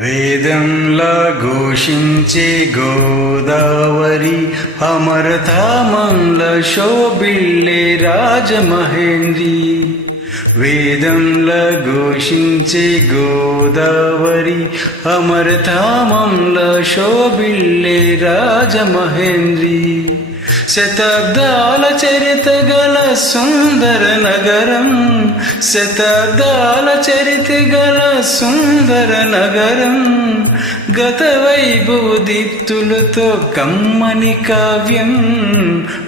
వేదంలా ఘోషించే గోదావరి అమరధామంల శోభిల్లే రాజమహేంద్రి. వేదంలా ఘోషించే గోదావరి అమరధామంల శోభిల్లే రాజమహేంద్రి. శతాబ్దాల చరిత గల సుందర నగరం శతాబ్దాల చరిత గల సుందర నగరం. గత వైభవదీప్తులతో కమ్మని కావ్యం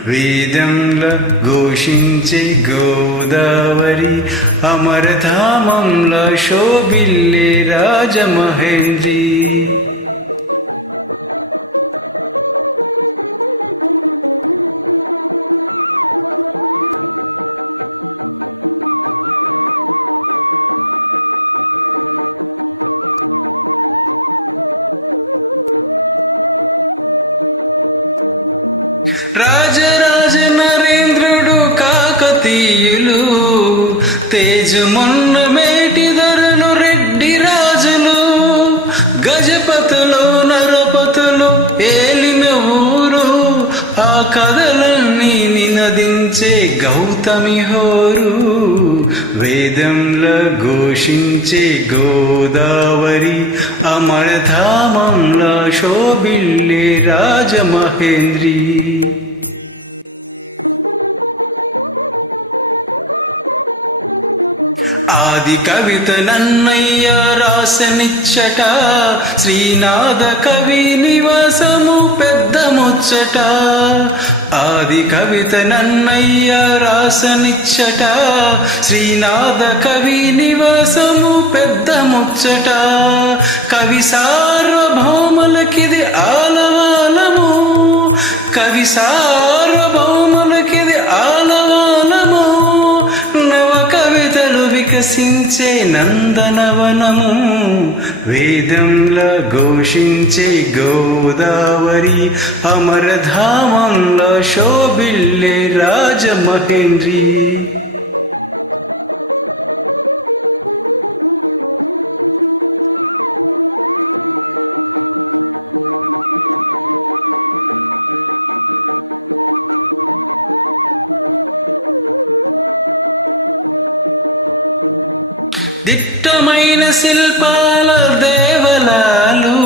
వేదంల ఘోషించే గోదావరి అమరధామంలో శోభిల్లే రాజమహేంద్రి. రాజరాజ నరేంద్రుడు కాకతీయులు తేజు మొన్న రెడ్డి రాజులు గజపతులు నరపతులు ఏలిన ఊరు ఆ కథలన్నీ నినదించే గౌతమి హోరు వేదంల ఘోషించే గోదావరి అమరధామంలో శోభిల్లే రాజమహేంద్రి. ఆది కవిత నన్నయ్య రాసనిచ్చట శ్రీనాథ కవి నివాసము పెద్ద ముచ్చట ఆది కవిత నన్నయ్య రాసనిచ్చట శ్రీనాథ కవి నివాసము పెద్ద ముచ్చట కవి సార్వభౌములకిది ఆలవాలము కవి సార్ వికసించే నందనవనము వేదంల ఘోషించే గోదావరి అమరధామంలో శోభిల్లే రాజమహేంద్రి. దిట్టమైన శిల్పాల దేవలాలు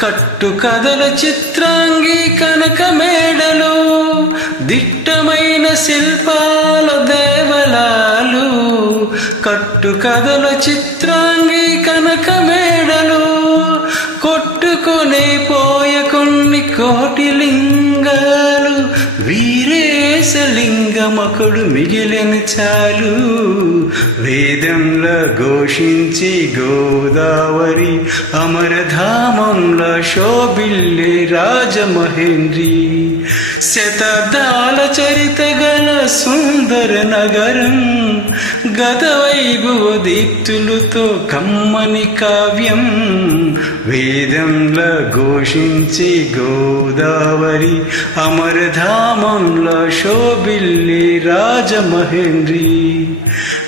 కట్టు కథల చిత్రాంగి కనక మేడలు దిట్టమైన శిల్పాల దేవలాలు కట్టు కథల చిత్రాంగి కనక మేడలు కొట్టుకొని పోయ కొన్ని కోటి లింగాలు వీరేశలింగమకుడు మిగిలిన చాలు. వేదంల ఘోషించి గోదావరి అమరధామంల శోభిల్లే రాజమహేంద్రి. శతాబ్దాల చరిత గల సుందర నగరం గత వైభవ దీప్తులతో కమ్మని కావ్యం. వేదంల ఘోషించి గోదావరి అమరధామంల శోభిల్లి రాజమహేంద్రి.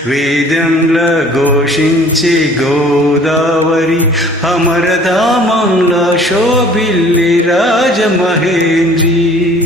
వేదంల ఘోషించి గోదావరి అమరధామంల శోభిల్లి రాజమహేంద్రి.